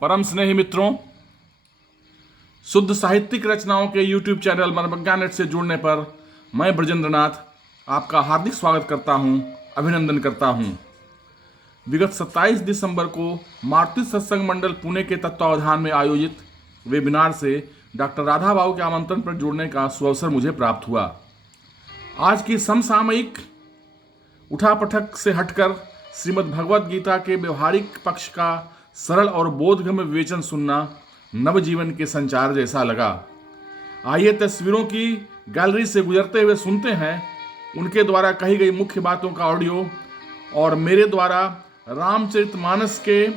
परम स्नेही मित्रों, शुद्ध साहित्यिक रचनाओं के YouTube चैनल मनोविज्ञान नेट से जुड़ने पर मैं ब्रजेंद्र नाथ आपका हार्दिक स्वागत करता हूं, अभिनंदन करता हूं। विगत 27 दिसंबर को मारुति सत्संग मंडल पुणे के तत्वावधान में आयोजित वेबिनार से डॉक्टर राधा बाबू के आमंत्रण पर जुड़ने का सुअवसर मुझे प्राप्त हुआ। आज की समसामयिक उठापटक से हटकर श्रीमद् भगवद गीता के व्यवहारिक पक्ष का सरल और बोधगम्य विवेचन सुनना नवजीवन के संचार जैसा लगा। आइए तस्वीरों की गैलरी से गुजरते हुए सुनते हैं उनके द्वारा कही गई मुख्य बातों का ऑडियो और मेरे द्वारा रामचरितमानस के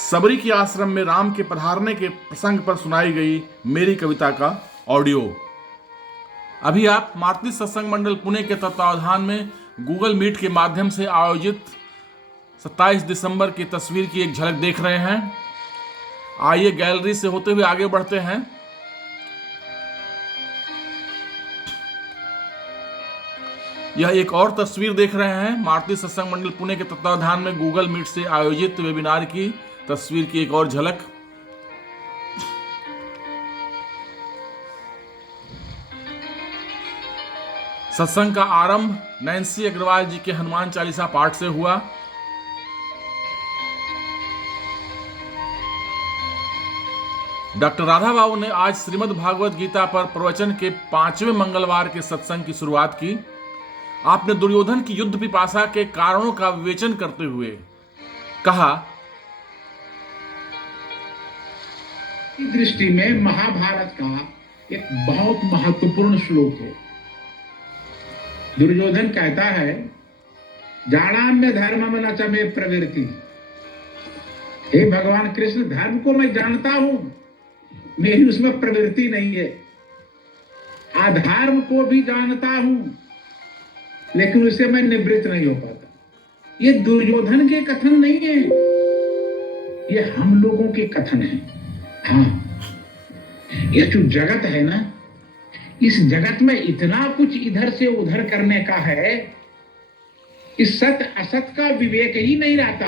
सबरी के आश्रम में राम के पधारने के प्रसंग पर सुनाई गई मेरी कविता का ऑडियो। अभी आप मारुति सत्संग मंडल पुणे के तत्वावधान में गूगल मीट के माध्यम से आयोजित 27 दिसंबर की तस्वीर की एक झलक देख रहे हैं। आइए गैलरी से होते हुए आगे बढ़ते हैं। यह एक और तस्वीर देख रहे हैं मारुति सत्संग मंडल पुणे के तत्वावधान में गूगल मीट से आयोजित वेबिनार की तस्वीर की एक और झलक। सत्संग का आरंभ नैन्सी अग्रवाल जी के हनुमान चालीसा पाठ से हुआ। डॉक्टर राधा बाबू ने आज श्रीमद् भागवत गीता पर प्रवचन के 5वें मंगलवार के सत्संग की शुरुआत की। आपने दुर्योधन की युद्ध पिपासा के कारणों का विवेचन करते हुए कहा, इस दृष्टि में महाभारत का एक बहुत महत्वपूर्ण श्लोक है। दुर्योधन कहता है, जानाम्य धर्मम न च मे प्रवृत्ति। हे भगवान कृष्ण, धर्म को मैं जानता हूं, मेरी उसमें प्रवृत्ति नहीं है। अधर्म को भी जानता हूं, लेकिन उससे मैं निवृत्त नहीं हो पाता। ये दुर्योधन के कथन नहीं है, ये हम लोगों के कथन है। हाँ, ये जो जगत है ना, इस जगत में इतना कुछ इधर से उधर करने का है, इस सत असत का विवेक ही नहीं रहता।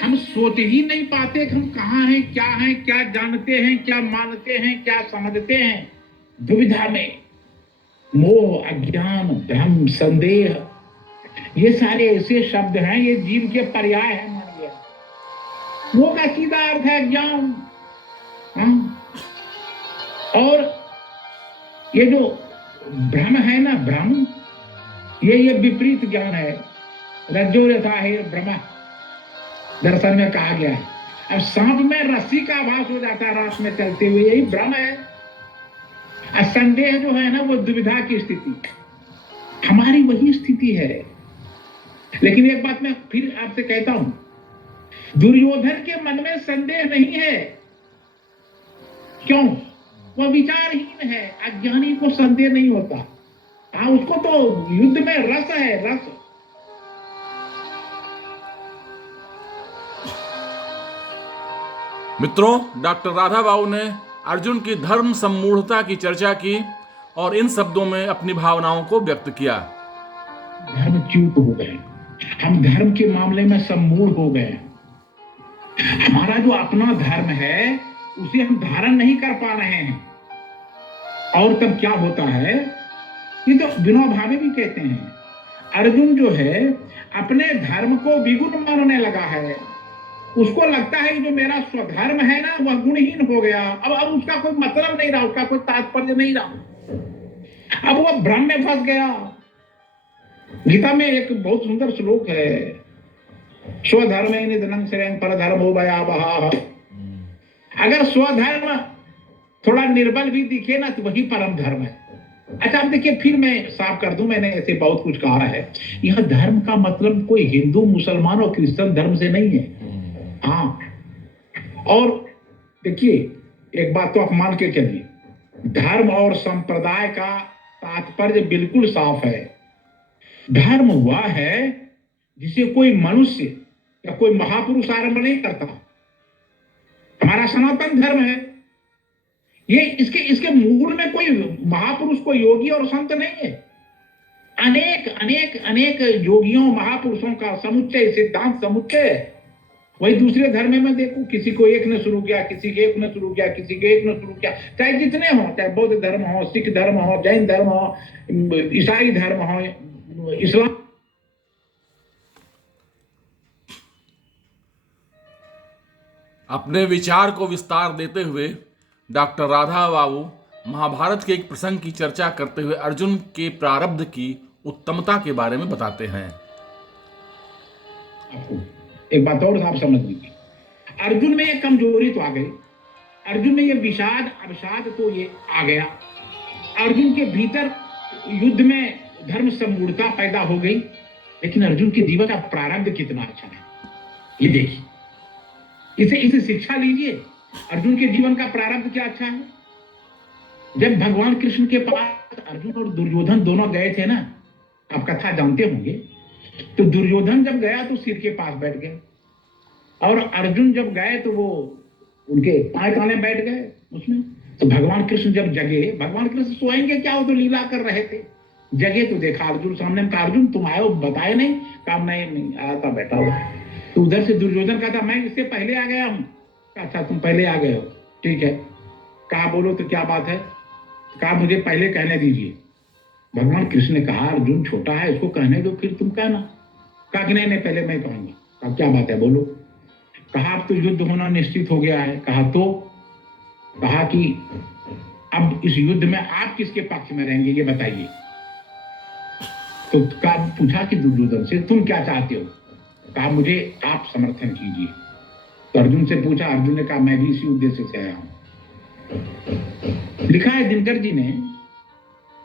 हम सोच ही नहीं पाते कि हम कहाँ हैं, क्या जानते हैं, क्या मानते हैं, क्या समझते हैं। दुविधा में मोह, अज्ञान, भ्रम, संदेह, ये सारे ऐसे शब्द हैं, ये जीव के पर्याय है। मान लिया मोह का सीधा अर्थ है ज्ञान। और ये जो भ्रम है ना, भ्रम, ये विपरीत ज्ञान है। रज्जो यथा है भ्रम, दर्शन में कहा गया है। अब सांप में रस्सी का आभास हो जाता है रात में चलते हुए, यही भ्रम है। संदेह जो है ना, वो दुविधा की स्थिति, हमारी वही स्थिति है। लेकिन एक बात मैं फिर आपसे कहता हूं, दुर्योधन के मन में संदेह नहीं है। क्यों? वो विचारहीन है। अज्ञानी को संदेह नहीं होता। हाँ, उसको तो युद्ध में रस है, रस। मित्रों, डॉक्टर राधा बाबू ने अर्जुन की धर्म सम्मूढ़ता की चर्चा की और इन शब्दों में अपनी भावनाओं को व्यक्त किया। धर्मच्युत हो गए हम, धर्म के मामले में सम्मूढ़ हो गए। हमारा जो अपना धर्म है उसे हम धारण नहीं कर पा रहे हैं। और तब क्या होता है, ये तो विनोबा भावे भी कहते हैं, अर्जुन जो है अपने धर्म को विगुण मानने लगा है। उसको लगता है कि जो मेरा स्वधर्म है ना, वह गुणहीन हो गया। अब उसका कोई मतलब नहीं रहा, उसका कोई तात्पर्य नहीं रहा। अब वह भ्रम में फंस गया। गीता में एक बहुत सुंदर श्लोक है, स्वधर्मे निधनं श्रेयं परधर्मो भयावहः। अगर स्वधर्म थोड़ा निर्बल भी दिखे ना, तो वही परम धर्म है। अच्छा, अब देखिए, फिर मैं साफ कर दूं, मैंने ऐसे बहुत कुछ कहा है। यह धर्म का मतलब कोई हिंदू, मुसलमान और क्रिश्चियन धर्म से नहीं है। हाँ, और देखिए, एक बात तो आप मान के चलिए, धर्म और संप्रदाय का तात्पर्य बिल्कुल साफ है। धर्म वह है जिसे कोई मनुष्य या कोई महापुरुष आरंभ नहीं करता। हमारा सनातन धर्म है ये, इसके मूल में कोई महापुरुष, कोई योगी और संत नहीं है। अनेक अनेक अनेक योगियों, महापुरुषों का समुच्चय, सिद्धांत समुच्चय। वही दूसरे धर्म में देखो, किसी को एक ने शुरू किया, किसी के एक ने शुरू किया, किसी के एक ने शुरू किया, चाहे जितने हो, चाहे बौद्ध धर्म हो, सिख धर्म हो, जैन धर्म हो, ईसाई धर्म हो, इस्लाम। अपने विचार को विस्तार देते हुए डॉक्टर राधा बाबू महाभारत के एक प्रसंग की चर्चा करते हुए अर्जुन के प्रारब्ध की उत्तमता के बारे में बताते हैं। आपको एक बात और आप समझ लीजिए, अर्जुन में एक कमजोरी तो आ गई, अर्जुन में ये विषाद अवसाद तो ये आ गया, अर्जुन के भीतर युद्ध में धर्म सम्मूढ़ता पैदा हो गई। लेकिन अर्जुन के जीवन का प्रारब्ध कितना अच्छा है, ये देखिए, इसे शिक्षा लीजिए। अर्जुन के जीवन का प्रारब्ध क्या अच्छा है। जब भगवान कृष्ण के पास अर्जुन और दुर्योधन दोनों गए थे ना, आप कथा जानते होंगे, तो दुर्योधन जब गया तो सिर के पास बैठ गए, और अर्जुन जब गए तो वो उनके पांव ताने बैठ गए उसमें। तो भगवान कृष्ण जब जगे, भगवान कृष्ण सोएंगे क्या, वो तो लीला कर रहे थे, जगे तो देखा अर्जुन सामने में, कहा अर्जुन तुम आए हो, बताए नहीं, काम नहीं आया था, बैठा हुआ। तो उधर से दुर्योधन कहता मैं इससे पहले आ गया हूं। अच्छा तुम पहले आ गए हो, ठीक है, कहा बोलो तो क्या बात है, कहा मुझे पहले कहने दीजिए। भगवान कृष्ण ने कहा अर्जुन छोटा है, उसको कहने दो, फिर तुम कहना। कहा कि नहीं पहले मैं कहूंगा। कहा क्या बात है बोलो। कहा अब तो युद्ध होना निश्चित हो गया है। कहा तो, कहा कि अब इस युद्ध में आप किसके पक्ष में रहेंगे ये बताइए। तो कहा पूछा कि दुर्योधन से तुम क्या चाहते हो। कहा मुझे आप समर्थन कीजिए। तो अर्जुन से पूछा, अर्जुन ने कहा मैं भी इसी उद्देश्य से आया हूं। लिखा है दिनकर जी ने,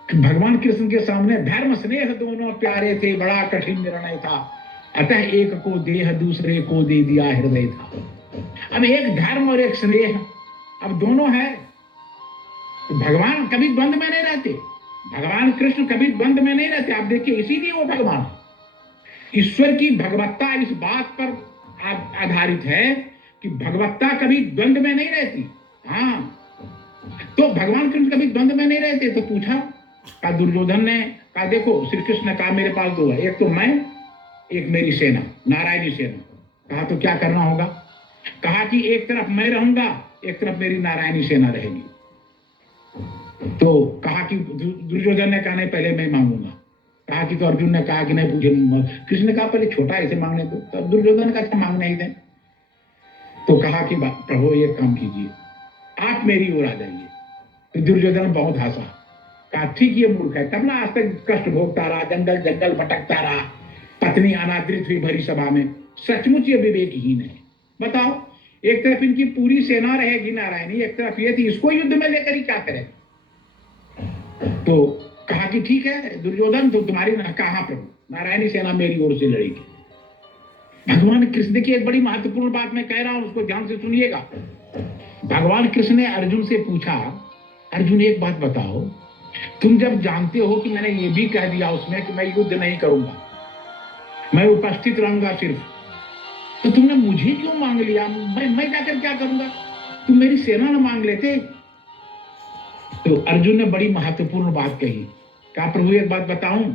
भगवान कृष्ण के सामने धर्म स्नेह दोनों प्यारे थे, बड़ा कठिन निर्णय था, अतः एक को देह दूसरे को दे दिया हृदय था। अब एक धर्म और एक स्नेह, अब दोनों है। तो भगवान कभी द्वंद में नहीं रहते, भगवान कृष्ण कभी द्वंद में नहीं रहते। आप देखिए, इसीलिए वो भगवान, ईश्वर की भगवत्ता इस बात पर आधारित है कि भगवत्ता कभी द्वंद में नहीं रहती। हाँ, तो भगवान कृष्ण कभी द्वंद में नहीं रहते। तो पूछा, कहा दुर्योधन ने कहा देखो, श्री कृष्ण ने कहा मेरे पास दो है, एक तो मैं, एक मेरी सेना, नारायणी सेना। कहा तो क्या करना होगा। कहा कि एक तरफ मैं रहूंगा, एक तरफ मेरी नारायणी सेना रहेगी। तो कहा कि दुर्योधन ने कहा नहीं पहले मैं मांगूंगा। कहा कि तो अर्जुन ने कहा कि नहीं पूछे, कृष्ण ने कहा पहले छोटा ऐसे मांगने दो। तो दुर्योधन का अच्छा मांगने ही दें। तो कहा कि प्रभु एक काम कीजिए, आप मेरी ओर आ जाइए। तो दुर्योधन बहुत हंसा, कहा ठीक ये मूर्ख है, तब ना आज तक कष्ट भोगता रहा, जंगल जंगल भटकता रहा, पत्नी अनादृत हुई भरी सभा में, सचमुच ये विवेकहीन है। बताओ, एक तरफ इनकी पूरी सेना रहेगी नारायणी, एक तरफ ये थी, इसको युद्ध में लेकर ही क्या करें। तो कहा कि ठीक है दुर्योधन, तो तुम्हारी कहा प्रभु, नारायणी सेना मेरी ओर से लड़ेगी। भगवान कृष्ण की एक बड़ी महत्वपूर्ण बात मैं कह रहा हूं, उसको ध्यान से सुनिएगा। भगवान कृष्ण ने अर्जुन से पूछा, अर्जुन एक बात बताओ, तुम जब जानते हो कि मैंने ये भी कह दिया उसमें कि मैं युद्ध नहीं करूंगा, मैं उपस्थित रहूंगा सिर्फ, तो तुमने मुझे क्यों मांग लिया। मैं जाकर क्या करूंगा, तुम मेरी सेना न मांग लेते। तो अर्जुन ने बड़ी महत्वपूर्ण बात कही, कहा प्रभु एक बात बताऊं,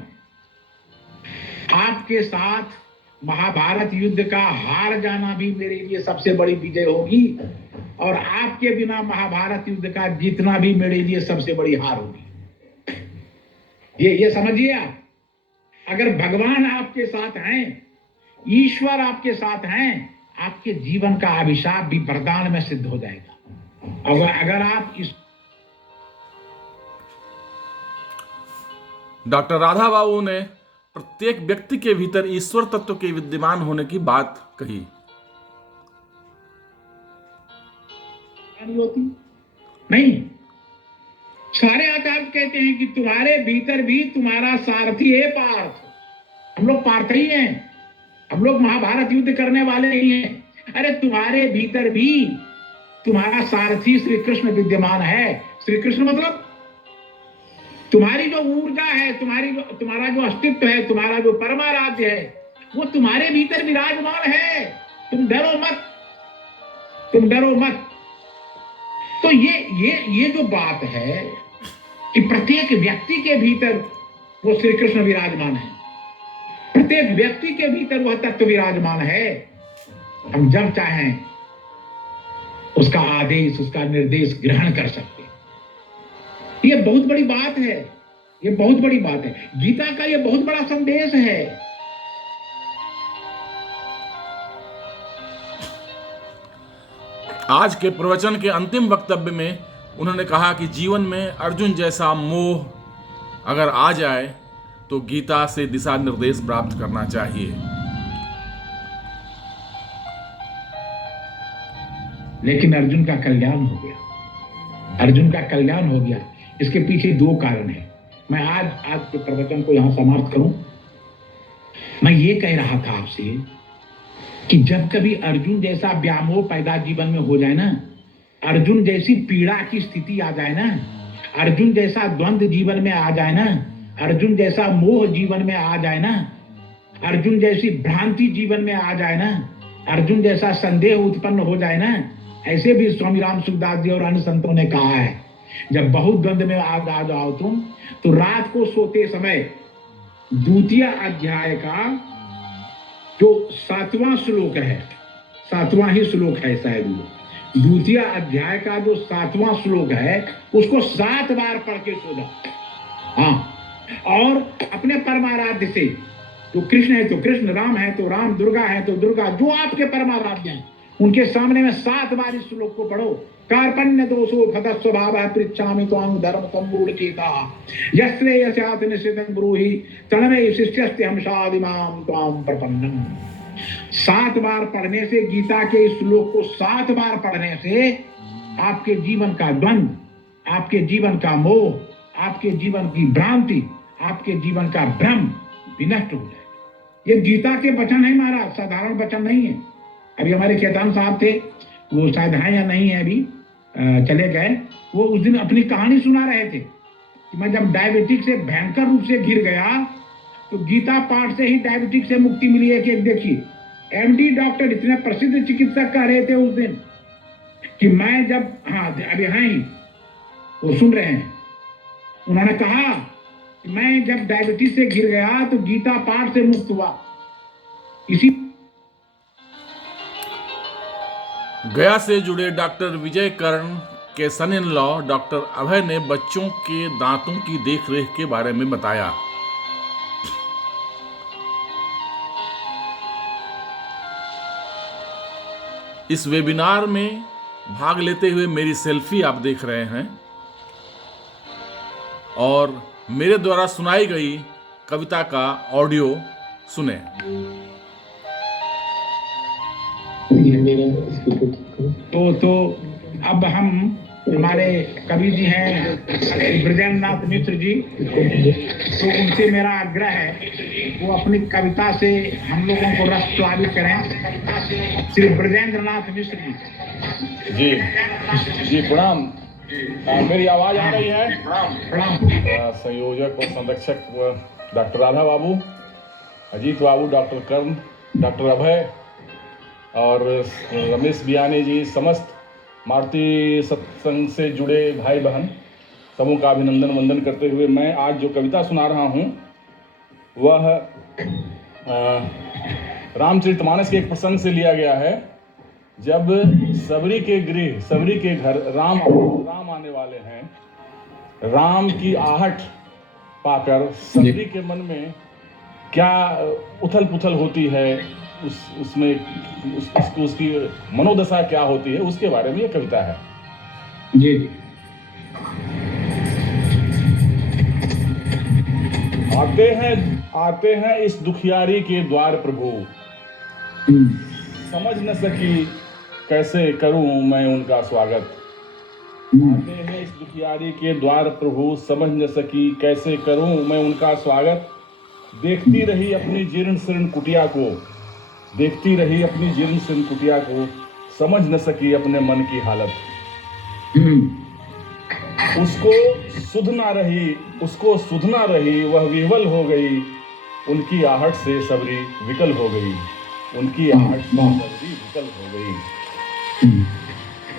आपके साथ महाभारत युद्ध का हार जाना भी मेरे लिए सबसे बड़ी विजय होगी, और आपके बिना महाभारत युद्ध का जीतना भी मेरे लिए सबसे बड़ी हार होगी। ये समझिए आप, अगर भगवान आपके साथ हैं, ईश्वर आपके साथ हैं, आपके जीवन का अभिशाप भी वरदान में सिद्ध हो जाएगा। अगर आप इस डॉक्टर राधा बाबू ने प्रत्येक व्यक्ति के भीतर ईश्वर तत्व के विद्यमान होने की बात कही। नहीं, सारे आचार्य कहते हैं कि तुम्हारे भीतर भी तुम्हारा सारथी है पार्थ। हम लोग पार्थ ही हैं, हम लोग महाभारत युद्ध करने वाले नहीं हैं। अरे तुम्हारे भीतर भी तुम्हारा सारथी श्री कृष्ण विद्यमान है। श्री कृष्ण मतलब तुम्हारी जो ऊर्जा है, तुम्हारा जो अस्तित्व है, तुम्हारा जो परमाराध्य है, वो तुम्हारे भीतर विराजमान है। तुम डरो मत, तुम डरो मत। तो ये जो बात है कि प्रत्येक व्यक्ति के भीतर वो श्री कृष्ण विराजमान है, प्रत्येक व्यक्ति के भीतर वह तत्व विराजमान है। हम जब चाहें उसका आदेश, उसका निर्देश ग्रहण कर सकते हैं। ये बहुत बड़ी बात है, ये बहुत बड़ी बात है। गीता का ये बहुत बड़ा संदेश है। आज के प्रवचन के अंतिम वक्तव्य में उन्होंने कहा कि जीवन में अर्जुन जैसा मोह अगर आ जाए तो गीता से दिशा निर्देश प्राप्त करना चाहिए। लेकिन अर्जुन का कल्याण हो गया, अर्जुन का कल्याण हो गया। इसके पीछे दो कारण हैं। मैं आज के प्रवचन को यहां समाप्त करूं। मैं ये कह रहा था आपसे कि जब कभी अर्जुन जैसा व्यामोह पैदा जीवन में हो जाए ना, अर्जुन जैसी पीड़ा की स्थिति आ जाए ना, अर्जुन जैसा द्वंद्व जीवन में आ जाए ना, अर्जुन जैसा मोह जीवन में आ जाए ना, अर्जुन जैसी भ्रांति जीवन में आ जाए ना, अर्जुन जैसा संदेह उत्पन्न हो जाए ना, ऐसे भी स्वामी राम सुखदास जी और अन्य संतों ने कहा है, जब बहुत द्वंद्व में आ जाओ तुम, तो रात को सोते समय द्वितीय अध्याय का जो 7वां श्लोक है, 7वां ही श्लोक है शायद, वो द्वितीय अध्याय का जो 7वां श्लोक है उसको 7 बार पढ़ के सो जाओ। हाँ, और अपने परमाराध्य से, जो कृष्ण है तो कृष्ण, राम है तो राम, दुर्गा है तो दुर्गा, जो आपके परमाराध्य हैं उनके सामने में 7 बार इस श्लोक को पढ़ो। कार्पण्य दोषो भगत स्वभाव पृच्छामि त्वां धर्म संपूर्ण चेता यश्रेयस्यात् निश्चितं ब्रूहि तन्मे शिष्यस्ते हम साधिमां त्वां प्रपन्नम। 7 बार पढ़ने से, गीता के इस श्लोक को 7 बार पढ़ने से आपके जीवन का द्वंद, आपके जीवन का मोह, आपके जीवन की भ्रांति, आपके जीवन का भ्रम विनष्ट हो जाएगा। ये गीता के वचन है महाराज, साधारण वचन नहीं है। अभी हमारे खेतान साहब थे, वो शायद हैं या नहीं है, अभी चले गए, वो उस दिन अपनी कहानी सुना रहे थे कि मैं जब डायबिटिक से भयंकर रूप से घिर गया तो गीता पाठ से ही डायबिटिक से मुक्ति मिली है। कि देखिए एमडी डॉक्टर, इतने प्रसिद्ध चिकित्सक कह रहे थे उस दिन कि मैं जब, हाँ अभी हैं ही, वो सुन रहे हैं, उन्होंने कहा कि मैं जब डायबिटीज से घिर गया तो गीता पाठ से मुक्त हुआ। इसी गया से जुड़े डॉक्टर विजय कर्ण के सन इन लॉ डॉक्टर अभय ने बच्चों के दांतों की देखरेख के बारे में बताया। इस वेबिनार में भाग लेते हुए मेरी सेल्फी आप देख रहे हैं और मेरे द्वारा सुनाई गई कविता का ऑडियो सुने। तो अब हम, हमारे कवि जी हैं ब्रजेंद्र नाथ मिश्र जी, तो उनसे मेरा आग्रह है वो अपनी कविता से हम लोगों को रस प्लावित करें। श्री ब्रजेंद्र नाथ मिश्र जी। जी प्रणाम। मेरी आवाज आ रही है? प्रणाम। संयोजक और संरक्षक डॉक्टर राधा बाबू, अजीत बाबू, डॉक्टर कर्ण, डॉक्टर अभय और रमेश बियानी जी, समस्त मारुति सत्संग से जुड़े भाई बहन सबों का अभिनंदन वंदन करते हुए मैं आज जो कविता सुना रहा हूँ वह रामचरितमानस के एक प्रसंग से लिया गया है। जब सबरी के गृह, सबरी के घर राम आने वाले हैं, राम की आहट पाकर सबरी के मन में क्या उथल पुथल होती है, उसकी मनोदशा क्या होती है, उसके बारे में ये कविता है। जी। आते हैं इस दुखियारी के द्वार प्रभु, समझ न सकी कैसे करूं मैं उनका स्वागत। आते हैं इस दुखियारी के द्वार प्रभु, समझ न सकी कैसे करूं मैं उनका स्वागत। देखती रही अपनी जीर्ण शीर्ण कुटिया को, देखती रही अपनी जीर्ण शीर्ण कुटिया को, समझ न सकी अपने मन की हालत। उसको सुध ना रही वह विह्वल हो गई, उनकी आहट से सबरी विकल हो गई, उनकी आहट से सबरी विकल हो गई।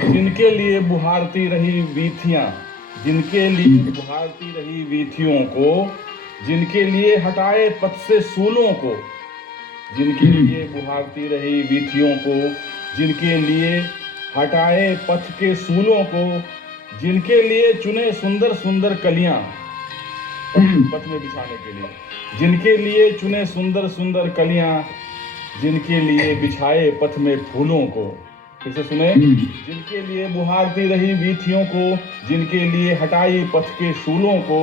जिनके लिए बुहारती रही वीथियां, जिनके लिए बुहारती रही वीथियों को, जिनके लिए हटाए पथ से सूलों को, जिनके लिए बुहारती रही वीथियों को, जिनके लिए हटाए पथ के सूलों को, जिनके लिए चुने सुंदर सुंदर कलियां पथ में बिछाने के लिए, जिनके लिए चुने सुंदर सुंदर कलियां, जिनके लिए बिछाए पथ में फूलों को। फिर से सुने, जिनके लिए बुहारती रही वीथियों को, जिनके लिए हटाई पथ के शूलों को,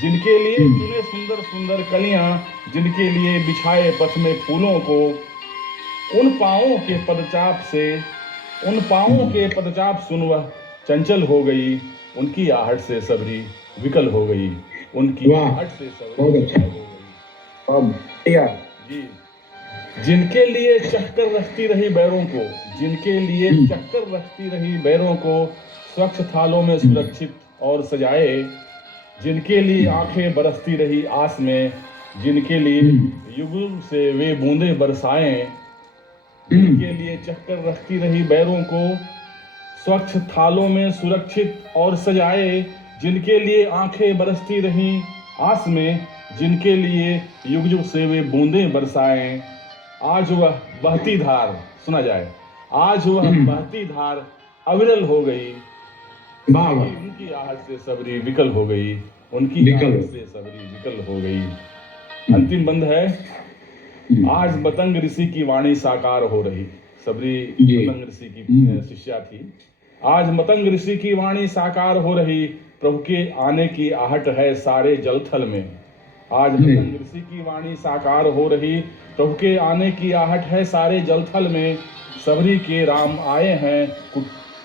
जिनके लिए चुने सुंदर सुंदर कलियां, जिनके लिए बिछाए पथ में फूलों को, उन पाँवों के पदचाप से, उन पाँवों के पदचाप सुन वह चंचल हो गई, उनकी आहट से सबरी विकल हो गई, उनकी आहट से सबरी विकल हो गई। जी, जिनके लिए चक्कर रखती रही बैरों को, जिनके लिए चक्कर रखती रही बैरों को स्वच्छ थालों में सुरक्षित और सजाए, जिनके लिए आंखें बरसती रही आस में, जिनके लिए युग से वे बूंदे बरसाएं, जिनके लिए चक्कर रखती रही बैरों को स्वच्छ थालों में सुरक्षित और सजाए, जिनके लिए आंखें बरसती रही आस में, जिनके लिए युग युग से वे बूंदें बरसाएं, आज वह बहती धार, सुना जाए, आज वह बहती धार अविरल हो गई, उनकी आहट से सबरी विकल हो गई, उनकी आहट से सबरी विकल हो गई। अंतिम बंद है, आज मतंग ऋषि की वाणी साकार हो रही। सबरी मतंग ऋषि की शिष्या थी। आज मतंग ऋषि की वाणी साकार हो रही, प्रभु के आने की आहट है सारे जलथल में। आज मतंग ऋषि की वाणी साकार हो रही, प्रभु के आने की आहट है सारे जलथल में। सबरी के राम आए हैं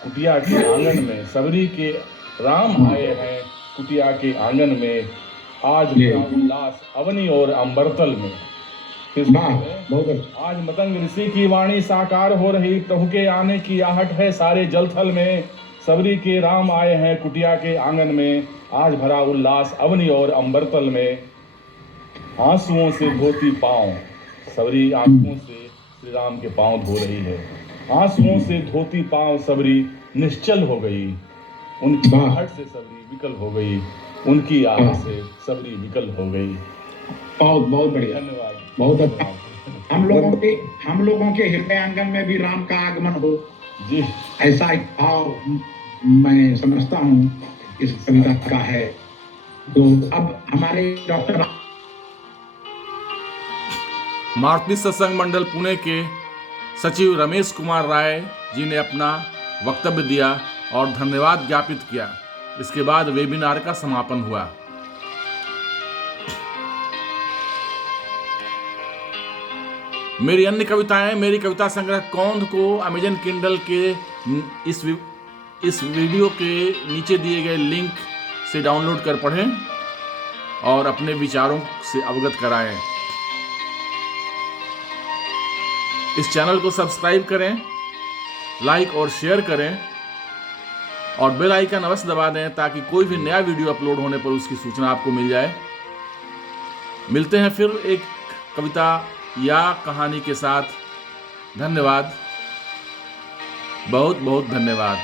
कुटिया के आंगन में, सबरी के राम आए हैं कुटिया के आंगन में, आज उल्लास अवनी और अंबरतल में। आज मतंग ऋषि की वाणी साकार हो रही, प्रभु के आने की आहट है सारे जलथल में। सबरी के राम आए हैं कुटिया के आंगन में, आज भरा उल्लास अवनी और अंबरतल में। आंसुओं से धोती पांव, सबरी आंसुओं से श्री राम के पांव धो रही है। आंसुओं से धोती पांव सबरी निश्चल हो गई, उनकी आहट से सबरी विकल हो गई, उनकी आहट से सबरी विकल हो गई। बहुत बहुत बढ़िया, धन्यवाद, बहुत अच्छा। हम लोगों के हृदय आंगन में भी राम का आगमन हो जी, ऐसा एक भाव मैं समझता हूँ इस कविता का है। तो अब हमारे डॉक्टर मारुति सत्संग मंडल पुणे के सचिव रमेश कुमार राय जी ने अपना वक्तव्य दिया और धन्यवाद ज्ञापित किया। इसके बाद वेबिनार का समापन हुआ। मेरी अन्य कविताएं, मेरी कविता संग्रह कौंध को अमेजन किंडल के इस वीडियो के नीचे दिए गए लिंक से डाउनलोड कर पढ़ें और अपने विचारों से अवगत कराएं। इस चैनल को सब्सक्राइब करें, लाइक और शेयर करें और बेल आइकन अवश्य दबा दें ताकि कोई भी नया वीडियो अपलोड होने पर उसकी सूचना आपको मिल जाए। मिलते हैं फिर एक कविता या कहानी के साथ। धन्यवाद, बहुत बहुत धन्यवाद।